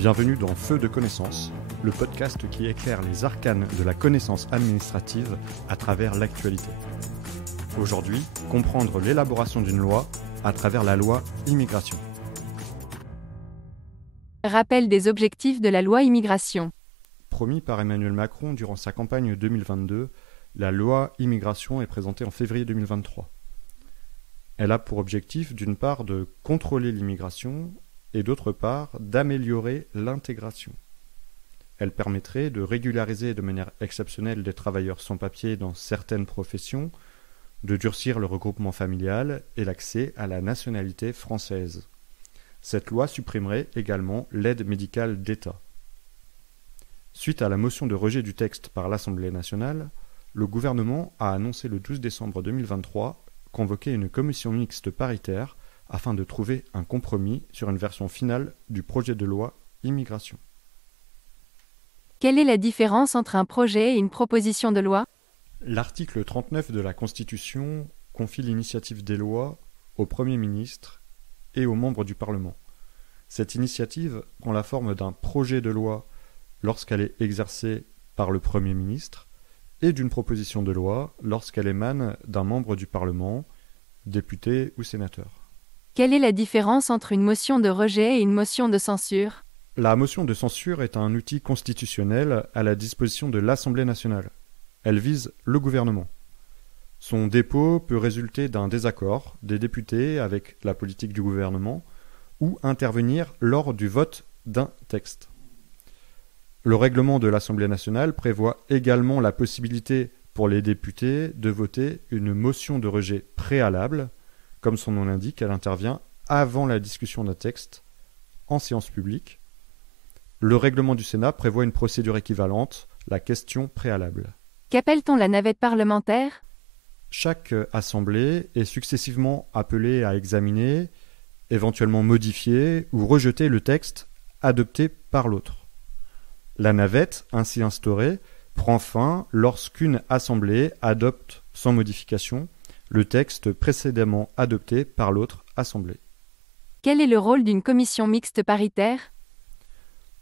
Bienvenue dans Feu de connaissance, le podcast qui éclaire les arcanes de la connaissance administrative à travers l'actualité. Aujourd'hui, comprendre l'élaboration d'une loi à travers la loi Immigration. Rappel des objectifs de la loi Immigration. Promis par Emmanuel Macron durant sa campagne 2022, la loi Immigration est présentée en février 2023. Elle a pour objectif d'une part de contrôler l'immigration et d'autre part d'améliorer l'intégration. Elle permettrait de régulariser de manière exceptionnelle des travailleurs sans papier dans certaines professions, de durcir le regroupement familial et l'accès à la nationalité française. Cette loi supprimerait également l'aide médicale d'État. Suite à la motion de rejet du texte par l'Assemblée nationale, le gouvernement a annoncé le 12 décembre 2023 convoquer une commission mixte paritaire afin de trouver un compromis sur une version finale du projet de loi Immigration. Quelle est la différence entre un projet et une proposition de loi ? L'article 39 de la Constitution confie l'initiative des lois au Premier ministre et aux membres du Parlement. Cette initiative prend la forme d'un projet de loi lorsqu'elle est exercée par le Premier ministre et d'une proposition de loi lorsqu'elle émane d'un membre du Parlement, député ou sénateur. Quelle est la différence entre une motion de rejet et une motion de censure ? La motion de censure est un outil constitutionnel à la disposition de l'Assemblée nationale. Elle vise le gouvernement. Son dépôt peut résulter d'un désaccord des députés avec la politique du gouvernement ou intervenir lors du vote d'un texte. Le règlement de l'Assemblée nationale prévoit également la possibilité pour les députés de voter une motion de rejet préalable. Comme son nom l'indique, elle intervient avant la discussion d'un texte en séance publique. Le règlement du Sénat prévoit une procédure équivalente, la question préalable. Qu'appelle-t-on la navette parlementaire ? Chaque assemblée est successivement appelée à examiner, éventuellement modifier ou rejeter le texte adopté par l'autre. La navette, ainsi instaurée, prend fin lorsqu'une assemblée adopte sans modification le texte précédemment adopté par l'autre assemblée. Quel est le rôle d'une commission mixte paritaire ?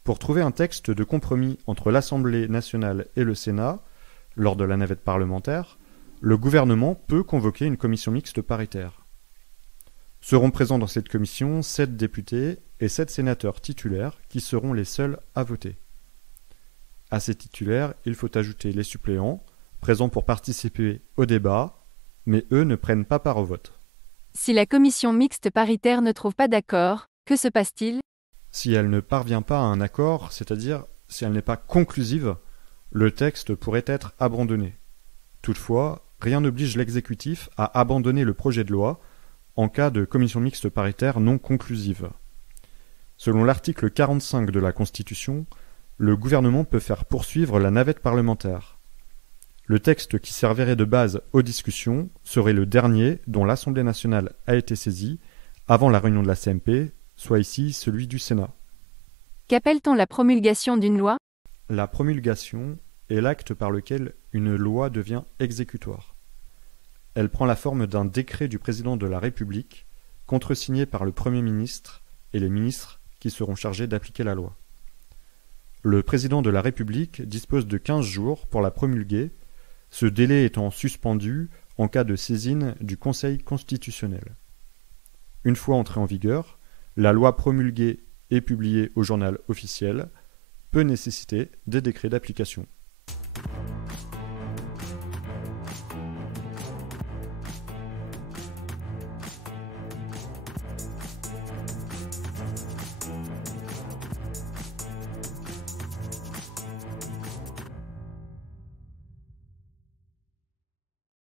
Pour trouver un texte de compromis entre l'Assemblée nationale et le Sénat, lors de la navette parlementaire, le gouvernement peut convoquer une commission mixte paritaire. Seront présents dans cette commission 7 députés et 7 sénateurs titulaires qui seront les seuls à voter. À ces titulaires, il faut ajouter les suppléants, présents pour participer au débat, mais eux ne prennent pas part au vote. Si la commission mixte paritaire ne trouve pas d'accord, que se passe-t-il ? Si elle ne parvient pas à un accord, c'est-à-dire si elle n'est pas conclusive, le texte pourrait être abandonné. Toutefois, rien n'oblige l'exécutif à abandonner le projet de loi en cas de commission mixte paritaire non conclusive. Selon l'article 45 de la Constitution, le gouvernement peut faire poursuivre la navette parlementaire. Le texte qui servirait de base aux discussions serait le dernier dont l'Assemblée nationale a été saisie avant la réunion de la CMP, soit ici celui du Sénat. Qu'appelle-t-on la promulgation d'une loi ? La promulgation est l'acte par lequel une loi devient exécutoire. Elle prend la forme d'un décret du président de la République, contresigné par le Premier ministre et les ministres qui seront chargés d'appliquer la loi. Le président de la République dispose de 15 jours pour la promulguer, ce délai étant suspendu en cas de saisine du Conseil constitutionnel. Une fois entrée en vigueur, la loi promulguée et publiée au journal officiel peut nécessiter des décrets d'application.